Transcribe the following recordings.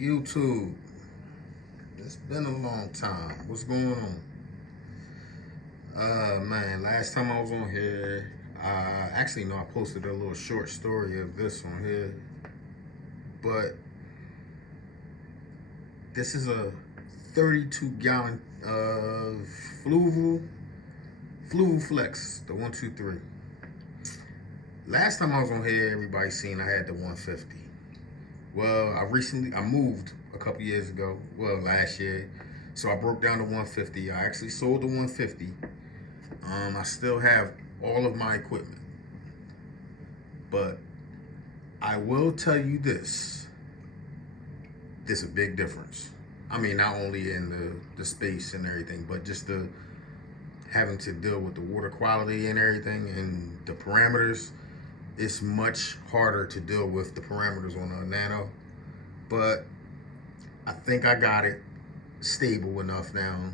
YouTube, it's been a long time. What's going on? Man, last time I was on here, actually, no, I posted a little short story of this on here, but this is a 32-gallon Fluval Flex, the 123. Last time I was on here, everybody seen I had the 150. Well, I moved a couple years ago, well, last year. So I broke down to 150. I actually sold the 150. I still have all of my equipment. But I will tell you this. There's a big difference. I mean, not only in the space and everything, but just the having to deal with the water quality and everything and the parameters. It's much harder to deal with the parameters on a Nano, but I think I got it stable enough now.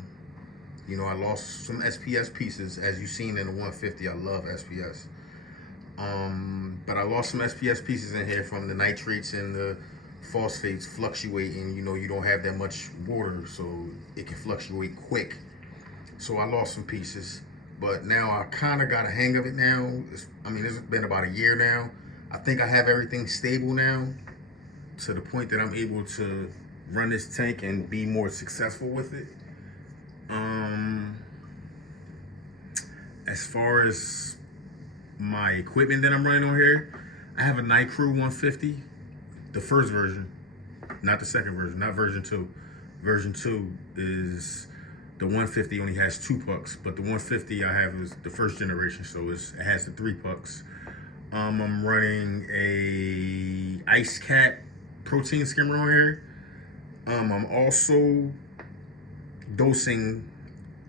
You know, I lost some SPS pieces, as you've seen in the 150. I love SPS, but I lost some SPS pieces in here from the nitrates and the phosphates fluctuating. You know, you don't have that much water, so it can fluctuate quick. So I lost some pieces. But now I kind of got a hang of it now. It's been about a year now. I think I have everything stable now to the point that I'm able to run this tank and be more successful with it. As far as my equipment that I'm running on here, I have a Night Crew 150, the first version, not the second version, not version 2. Version 2 is the 150 only has 2 pucks, but the 150 I have is the first generation, so it has the 3 pucks. I'm running a Ice Cat protein skimmer on here. I'm also dosing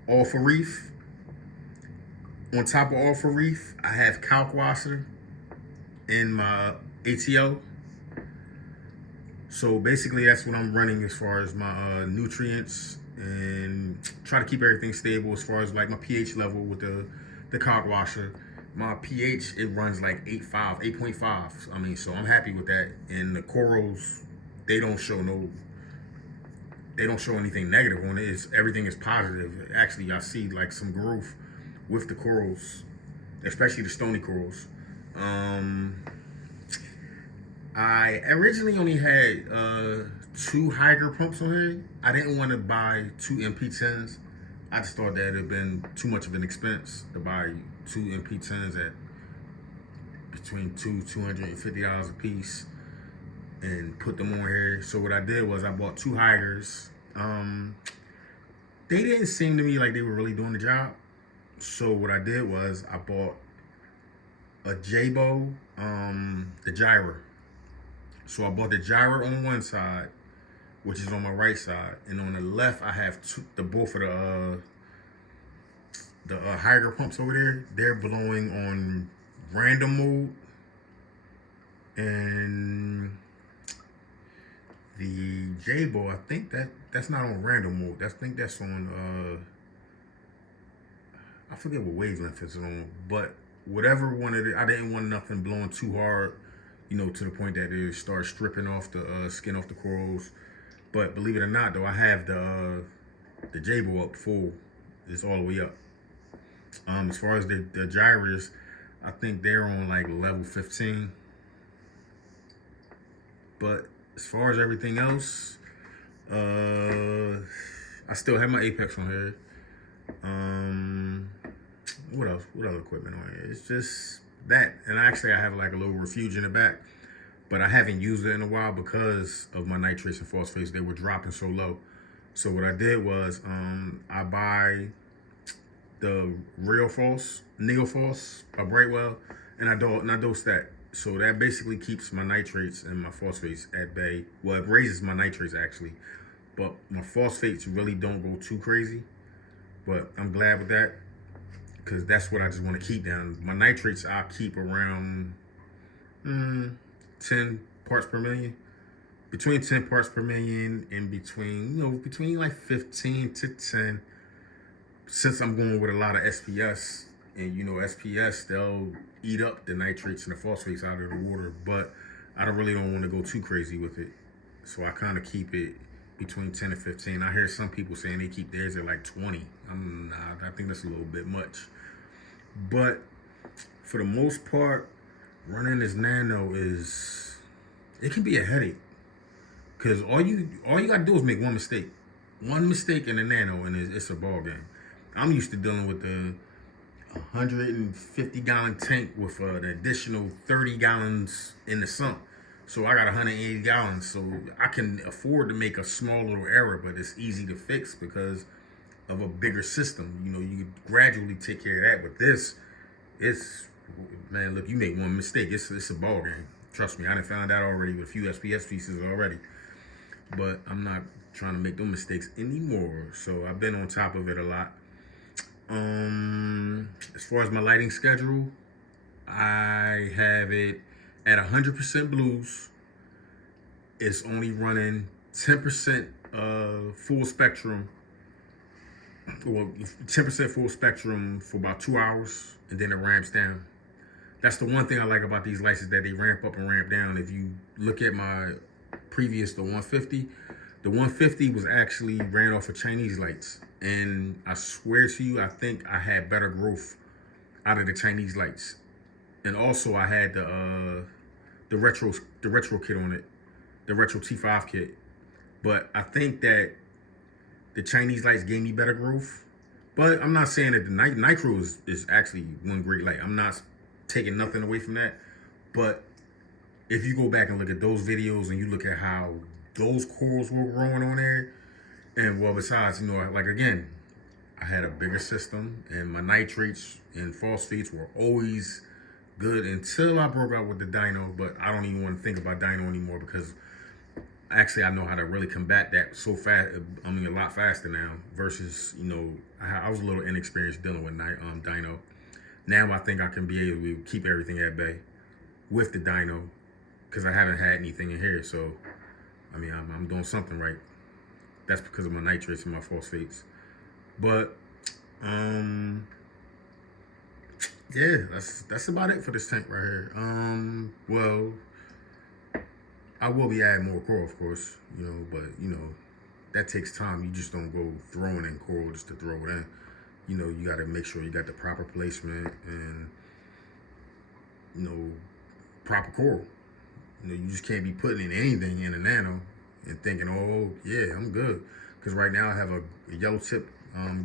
Alpha Reef. On top of Alpha Reef, I have Calc Washer in my ATO. So basically that's what I'm running as far as my nutrients, and try to keep everything stable as far as like my pH level with the Calc Washer. My pH, it runs like 8.5. I mean, so I'm happy with that. And the corals, they don't show anything negative on it. Everything is positive. Actually, I see like some growth with the corals, especially the stony corals. I originally only had 2 Hydro pumps on here. I didn't want to buy 2 MP10s. I just thought that it'd have been too much of an expense to buy 2 MP10s at between $250 a piece and put them on here. So what I did was I bought 2 Hydros. They didn't seem to me like they were really doing the job. So what I did was I bought a Jabo, the gyro. So I bought the gyro on one side, which is on my right side, and on the left I have both of the Hydro pumps over there. They're blowing on random mode, and the Jabo, I think that's not on random mode. I think that's on I forget what wavelength it's on, but whatever one it is, I didn't want nothing blowing too hard, you know, to the point that it starts stripping off the skin off the corals. But believe it or not, though, I have the Jabo up full. It's all the way up. As far as the gyros, I think they're on like level 15. But as far as everything else, I still have my Apex on here. What else? What other equipment on here? It's just that. And actually I have like a little refuge in the back, but I haven't used it in a while because of my nitrates and phosphates. They were dropping so low. So what I did was I buy the Neophos, a Brightwell, and I dose that. So that basically keeps my nitrates and my phosphates at bay. Well, it raises my nitrates actually, but my phosphates really don't go too crazy. But I'm glad with that, because that's what I just want to keep down. My nitrates I'll keep around 10 parts per million. Between 10 parts per million and between like 15 to 10. Since I'm going with a lot of SPS, and you know SPS, they'll eat up the nitrates and the phosphates out of the water, but I really don't want to go too crazy with it. So I kind of keep it between 10 and 15. I hear some people saying they keep theirs at like 20. I think that's a little bit much. But for the most part, running this Nano it can be a headache. Cause all you gotta do is make one mistake. One mistake in the Nano and it's a ball game. I'm used to dealing with the 150-gallon tank with an additional 30 gallons in the sump. So I got 180 gallons. So I can afford to make a small little error, but it's easy to fix because of a bigger system. You know, you gradually take care of that. But this, man, look, you make one mistake, it's a ball game. Trust me, I done found out already with a few SPS pieces already. But I'm not trying to make those mistakes anymore. So I've been on top of it a lot. As far as my lighting schedule, I have it at 100% blues. It's only running 10% full spectrum. Well, 10% full spectrum for about 2 hours, and then it ramps down. That's the one thing I like about these lights is that they ramp up and ramp down. If you look at my previous, the 150 was actually ran off of Chinese lights. And I swear to you, I think I had better growth out of the Chinese lights. And also I had the retro kit on it, the retro T5 kit. But I think that the Chinese lights gave me better growth. But I'm not saying that the Nitro is actually one great light. I'm not taking nothing away from that. But if you go back and look at those videos and you look at how those corals were growing on there, and well, besides, you know, like again, I had a bigger system and my nitrates and phosphates were always good until I broke out with the dyno. But I don't even want to think about dyno anymore because actually I know how to really combat that so fast. I mean, a lot faster now versus, you know, I was a little inexperienced dealing with dyno. Now I think I can be able to keep everything at bay with the dyno because I haven't had anything in here. So, I mean, I'm doing something right. That's because of my nitrates and my phosphates. But, yeah, that's about it for this tank right here. Well, I will be adding more coral, of course, you know, but, you know, that takes time. You just don't go throwing in coral just to throw it in. You know, you got to make sure you got the proper placement and, you know, proper coral. You know, you just can't be putting in anything in a Nano and thinking, oh, yeah, I'm good. Because right now I have a yellow tip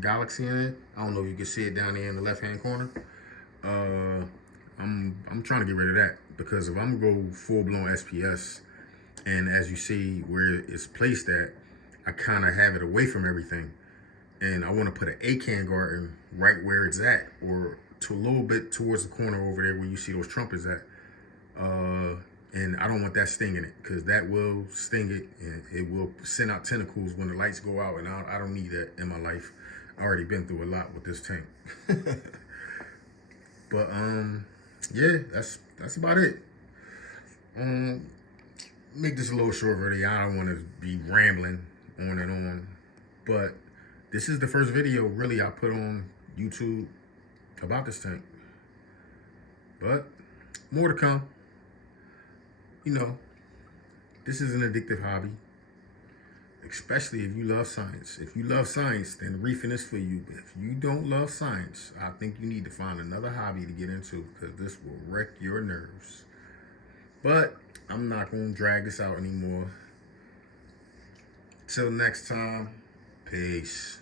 Galaxy in it. I don't know if you can see it down there in the left-hand corner. I'm trying to get rid of that because if I'm going to go full-blown SPS, and as you see where it's placed at, I kind of have it away from everything. And I want to put an acan garden right where it's at, or to a little bit towards the corner over there where you see those trumpets at. And I don't want that stinging it because that will sting it and it will send out tentacles when the lights go out. And I don't need that in my life. I already been through a lot with this tank. But yeah, that's about it. Make this a little short video. I don't want to be rambling on and on, but this is the first video really I put on YouTube about this tank. But more to come. You know, this is an addictive hobby, especially if you love science. If you love science, then reefing is for you. But if you don't love science, I think you need to find another hobby to get into because this will wreck your nerves. But I'm not going to drag this out anymore. Till next time, peace.